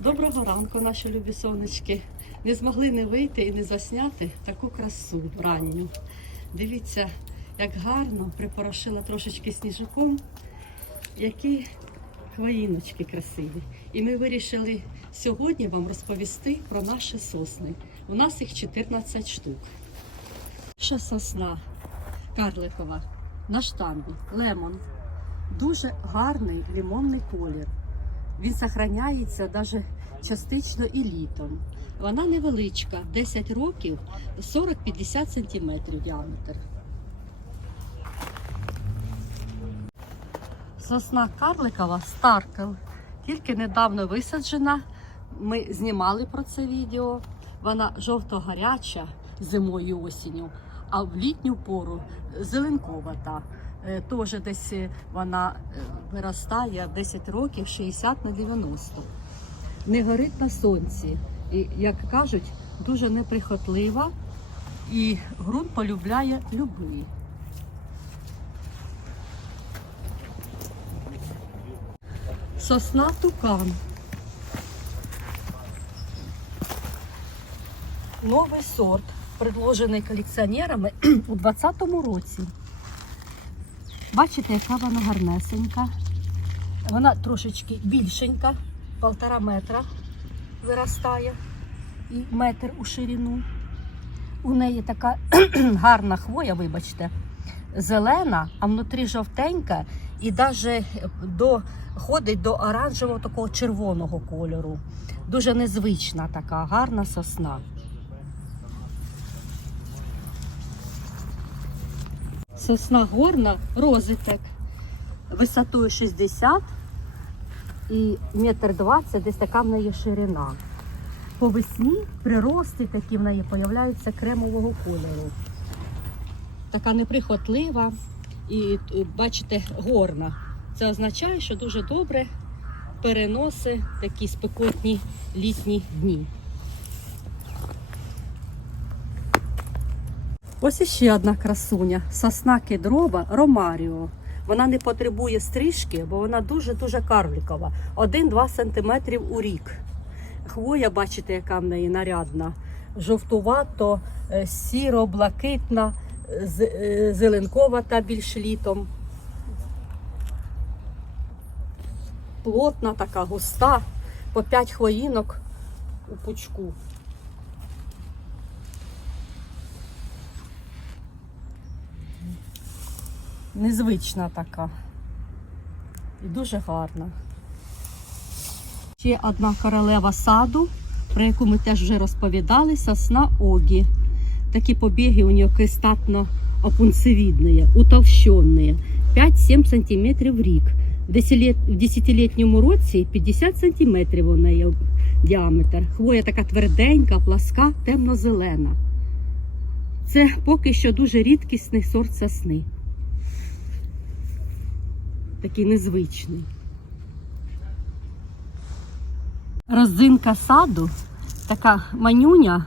Доброго ранку, наші любі сонечки. Не змогли не вийти і не засняти таку красу ранню. Дивіться, як гарно припорошила трошечки сніжиком, які хвоїночки красиві. І ми вирішили сьогодні вам розповісти про наші сосни. У нас їх 14 штук. Наша сосна карликова на штамбі, лемон. Дуже гарний лимонний колір. Він зберігається навіть частично і літом. Вона невеличка, 10 років, 40-50 см діаметр. Сосна карликова Старкл. Тільки недавно висаджена. Ми знімали про це відео. Вона жовто-гаряча зимою і осінню, а в літню пору зеленковата. Е, Теж десь е, вона е, виростає 10 років 60 на 90. Не горить на сонці. І, як кажуть, дуже неприхотлива і ґрунт полюбляє любий. Сосна тукан. Новий сорт, предложений колекціонерами у 2020 році. Бачите, яка вона гарнесенька. Вона трошечки більшенька, полтора метра виростає і метр у ширину. У неї така гарна хвоя, вибачте, зелена, а внутрі жовтенька і навіть доходить до оранжевого такого червоного кольору. Дуже незвична така гарна сосна. Сосна горна розитек висотою 60 і метр 20, десь така в неї ширина. По весні прирости такі в неї появляються кремового кольору. Така неприхотлива і е, бачите, горна. Це означає, що дуже добре переносить такі спекотні літні дні. Ось іще одна красуня сосна кедрова Ромаріо. Вона не потребує стрижки, бо вона дуже-дуже карлікова. 1-2 см у рік. Хвоя, бачите, яка в неї нарядна. Жовтувато, е, сіро-блакитна, е, з- е, зеленковата більш літом. Плотна така, густа, по 5 хвоїнок у пучку. Незвична така. І дуже гарна. Ще одна королева саду, про яку ми теж вже розповідали, сосна Огі. Такі побіги у нее крестатно опунцевидные, утолщенные. 5-7 см в рік. В 10-літньому році 50 см у неї діаметр. Хвоя така тверденька, пласка, темно-зелена. Це поки що дуже рідкісний сорт сосни такий незвичний. Розинка саду, така манюня,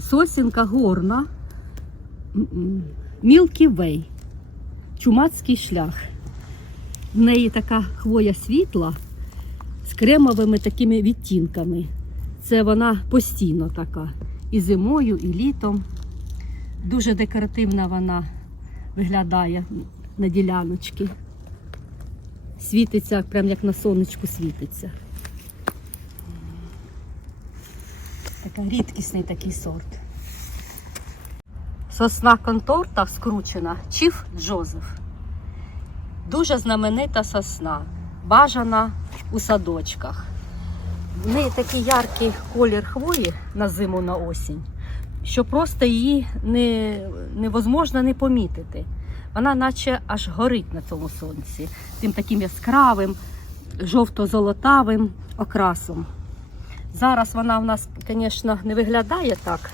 сосінка горна, Milky Way, чумацький шлях. В неї така хвоя світла з кремовими такими відтінками. Це вона постійно така. І зимою, і літом. Дуже декоративна вона виглядає на діляночки світиться, прям як на сонечку світиться. Така рідкісний такий сорт. Сосна конторта скручена Чіф Джозеф. Дуже знаменита сосна, бажана у садочках. В неї такий яркий колір хвої на зиму на осінь, що просто її не, невозможно не помітити. Вона наче аж горить на цьому сонці, тим таким яскравим, жовто-золотавим окрасом. Зараз вона в нас, звісно, не виглядає так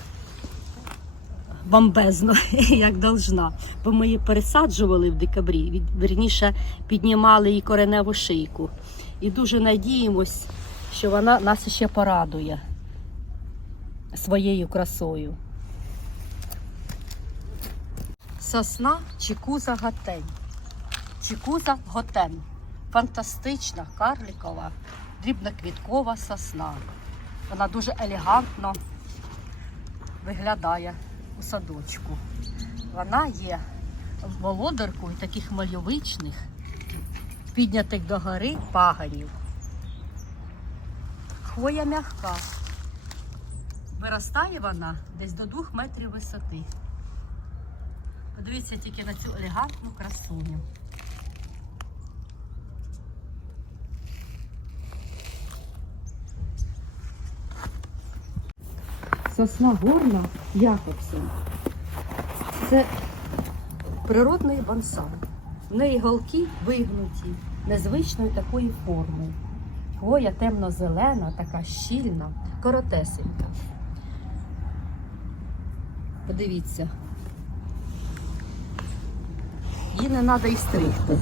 бомбезно, як должна, бо ми її пересаджували в декабрі, вірніше піднімали її кореневу шийку. І дуже надіємось, що вона нас ще порадує своєю красою. Сосна Чікуза Гатень. Чікуза Готен. Фантастична, карлікова, дрібноквіткова сосна. Вона дуже елегантно виглядає у садочку. Вона є володаркою таких мальовичних, піднятих до гори паганів. Хвоя м'яка. Виростає вона десь до 2 метрів висоти. Подивіться тільки на цю елегантну красуню. Сосна горна Якобсон. Це природний бонсай. В неї голки вигнуті, незвичної такої форми. Хвоя темно-зелена, така щільна, коротесенька. Подивіться. Її не треба і стригти.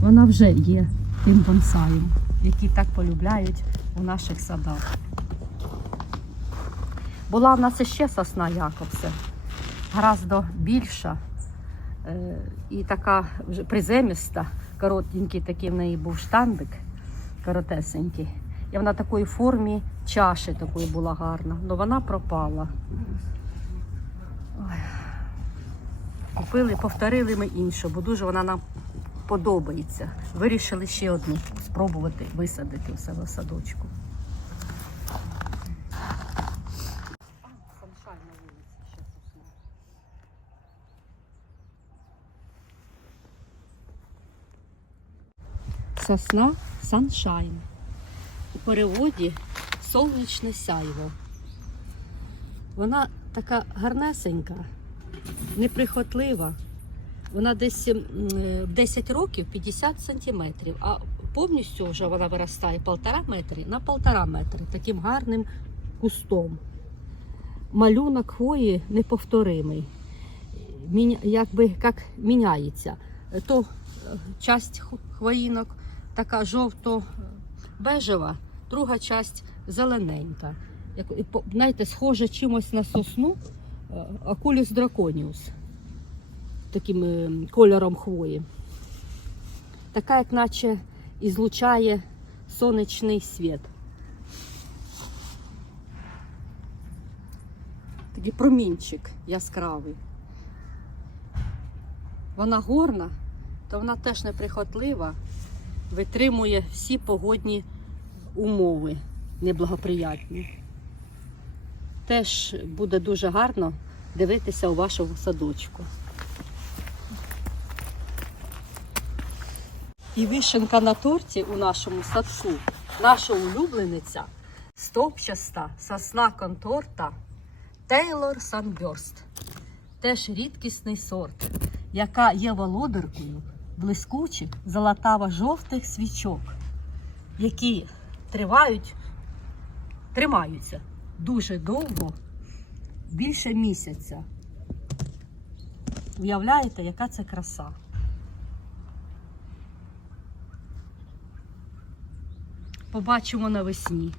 Вона вже є тим бонсаєм, який так полюбляють у наших садах. Була в нас ще сосна Якобсе, гораздо більша е, і така вже приземіста, коротенький такий в неї був штамбик, коротесенький. І вона такої формі чаші такої була гарна, але вона пропала. Ой. Купили, повторили ми іншу, бо дуже вона нам подобається. Вирішили ще одну спробувати висадити у себе в садочку. Сосна Саншайн. У переводі сонячне сяйво. Вона така гарнесенька, неприхотлива. Вона десь м, е, в 10 років 50 сантиметрів, а повністю вже вона виростає полтора метри на полтора метри таким гарним кустом. Малюнок хвої неповторимий. Якби як міняється. То е, часть хвоїнок така жовто-бежева, друга часть зелененька. Знаєте, схоже чимось на сосну Акуліс драконіус таким е, кольором хвої. Така, як наче ізлучає сонячний світ. Такий промінчик яскравий. Вона горна, то вона теж неприхотлива, витримує всі погодні умови неблагоприятні. Теж буде дуже гарно дивитися у вашому садочку. І вишенка на торті у нашому садку, наша улюблениця, стовпчаста сосна конторта Taylor Sunburst. Теж рідкісний сорт, яка є володаркою блискучих золотаво-жовтих свічок, які тривають, тримаються дуже довго, більше місяця. Уявляєте, яка це краса? Побачимо навесні.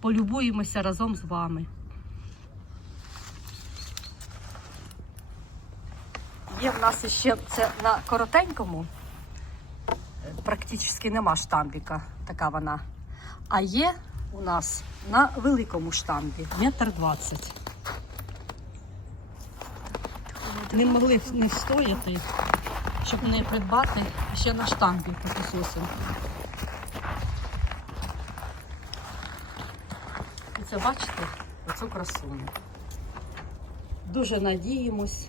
Полюбуємося разом з вами. Є в нас ще це на коротенькому, практично нема штамбіка, така вона. А є у нас на великому штамбі, метр двадцять. Не могли не встояти, щоб не придбати ще на штамбі таку сосенку. І це бачите, оцю красуню. Дуже надіємось,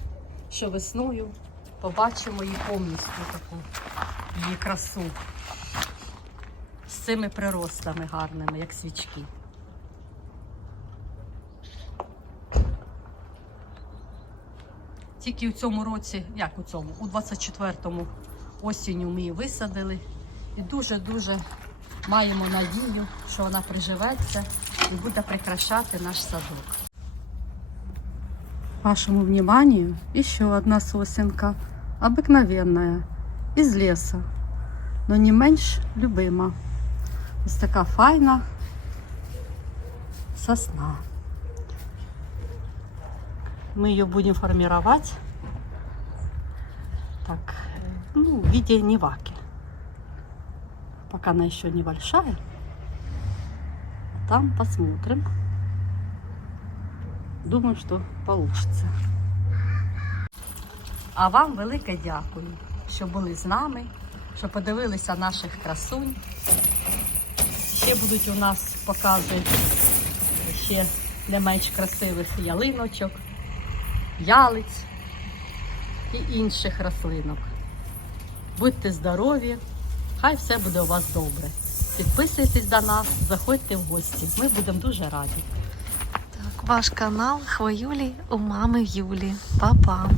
що весною побачимо її повністю таку її красу цими приростами гарними, як свічки. Тільки у цьому році, як у цьому, у 24-му осінню ми її висадили і дуже-дуже маємо надію, що вона приживеться і буде прикрашати наш садок. Вашему вниманию еще одна сосенка, обыкновенная, из леса, но не менш любима. Ось така файна сосна. Мы ее будем формировать так, ну, в виде неваки. Пока она еще небольшая, там посмотрим. Думаю, що вийде. А вам велике дякую, що були з нами, що подивилися наших красунь. Ще будуть у нас покази ще не менш красивих ялиночок, ялиць і інших рослинок. Будьте здорові, хай все буде у вас добре. Підписуйтесь до нас, заходьте в гості. Ми будемо дуже раді. Так, ваш канал Хвоюлі у мами Юлі. Па-па!